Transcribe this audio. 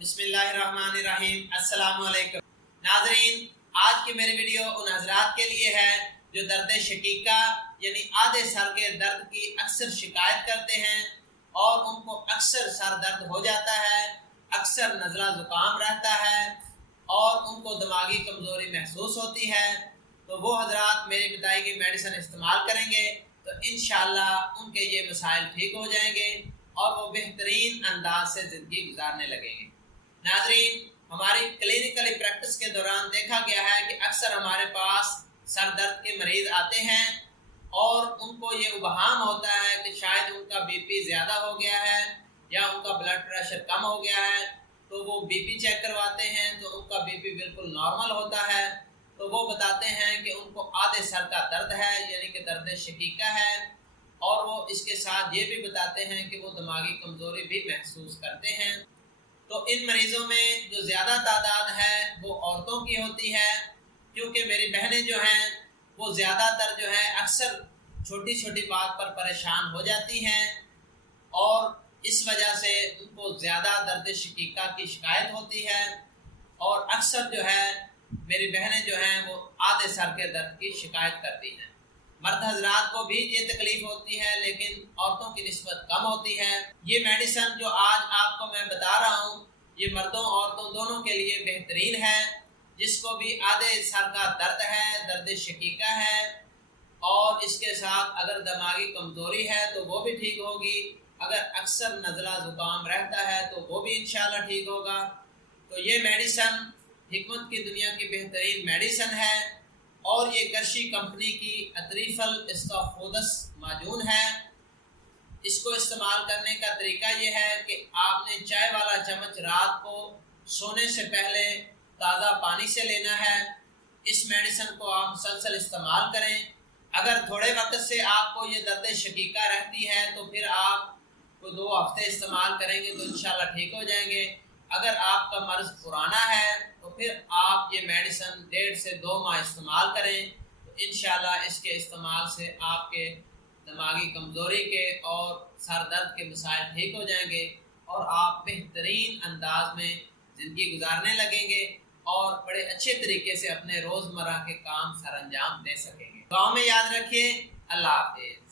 बिस्मिल्लाहिर्रहमानिर्रहीम। अस्सलाम वालेकुम नाज़रीन, आज की मेरी वीडियो उन हजरात के लिए है जो दर्द शकीका यानी आधे सर के दर्द की अक्सर शिकायत करते हैं और उनको अक्सर सर दर्द हो जाता है, अक्सर नज़ला ज़ुकाम रहता है और उनको दिमागी कमज़ोरी महसूस होती है। तो वो हजरात मेरी बताई गई मेडिसिन इस्तेमाल करेंगे तो इंशाअल्लाह उनके ये मसाइल ठीक हो जाएंगे और वो बेहतरीन अंदाज से ज़िंदगी गुजारने लगेंगे। नाज़रीन, हमारी क्लिनिकल प्रैक्टिस के दौरान देखा गया है कि अक्सर हमारे पास सर दर्द के मरीज़ आते हैं और उनको ये उबहाम होता है कि शायद उनका बीपी ज़्यादा हो गया है या उनका ब्लड प्रेशर कम हो गया है। तो वो बीपी चेक करवाते हैं तो उनका बीपी बिल्कुल नॉर्मल होता है। तो वो बताते हैं कि उनको आधे सर का दर्द है यानी कि दर्द शकीका है, और वो इसके साथ ये भी बताते हैं कि वो दिमागी कमज़ोरी भी महसूस करते हैं। तो इन मरीज़ों में जो ज़्यादा तादाद है वो औरतों की होती है, क्योंकि मेरी बहनें जो हैं वो ज़्यादातर जो है अक्सर छोटी छोटी बात पर परेशान हो जाती हैं और इस वजह से उनको ज़्यादा दर्द शकीका की शिकायत होती है। और अक्सर जो है मेरी बहनें जो हैं वो आधे सर के दर्द की शिकायत करती हैं। मर्द हजरात को भी ये तकलीफ होती है लेकिन औरतों की निस्बत कम होती है। ये मेडिसिन जो आज आपको मैं बता रहा हूँ ये मर्दों औरतों दोनों के लिए बेहतरीन है। जिसको भी आधे सर का दर्द है, दर्द शकीका है और इसके साथ अगर दिमागी कमज़ोरी है तो वो भी ठीक होगी, अगर अक्सर नज़ला ज़ुकाम रहता है तो वो भी इंशाल्लाह ठीक होगा। तो ये मेडिसिन हिकमत की दुनिया की बेहतरीन मेडिसिन है और ये करशी कंपनी की अतरीफल इस्ताफोदस माजून है। इसको इस्तेमाल करने का तरीका ये है कि आपने चाय वाला चम्मच रात को सोने से पहले ताज़ा पानी से लेना है। इस मेडिसिन को आप मुसलसल इस्तेमाल करें। अगर थोड़े वक्त से आपको ये दर्द शकीका रहती है तो फिर आप को 2 हफ्ते इस्तेमाल करेंगे तो इंशाल्लाह ठीक हो जाएंगे। अगर आपका मर्ज़ पुराना है तो फिर आप ये मेडिसिन 1.5 से 2 माह इस्तेमाल करें तो इंशाल्लाह इसके इस्तेमाल से आपके दिमागी कमज़ोरी के और सर दर्द के मसाइल ठीक हो जाएंगे और आप बेहतरीन अंदाज में ज़िंदगी गुजारने लगेंगे और बड़े अच्छे तरीके से अपने रोज़मर्रा के काम सर अंजाम दे सकेंगे। दुआ में याद रखिए। अल्लाह हाफ़िज़।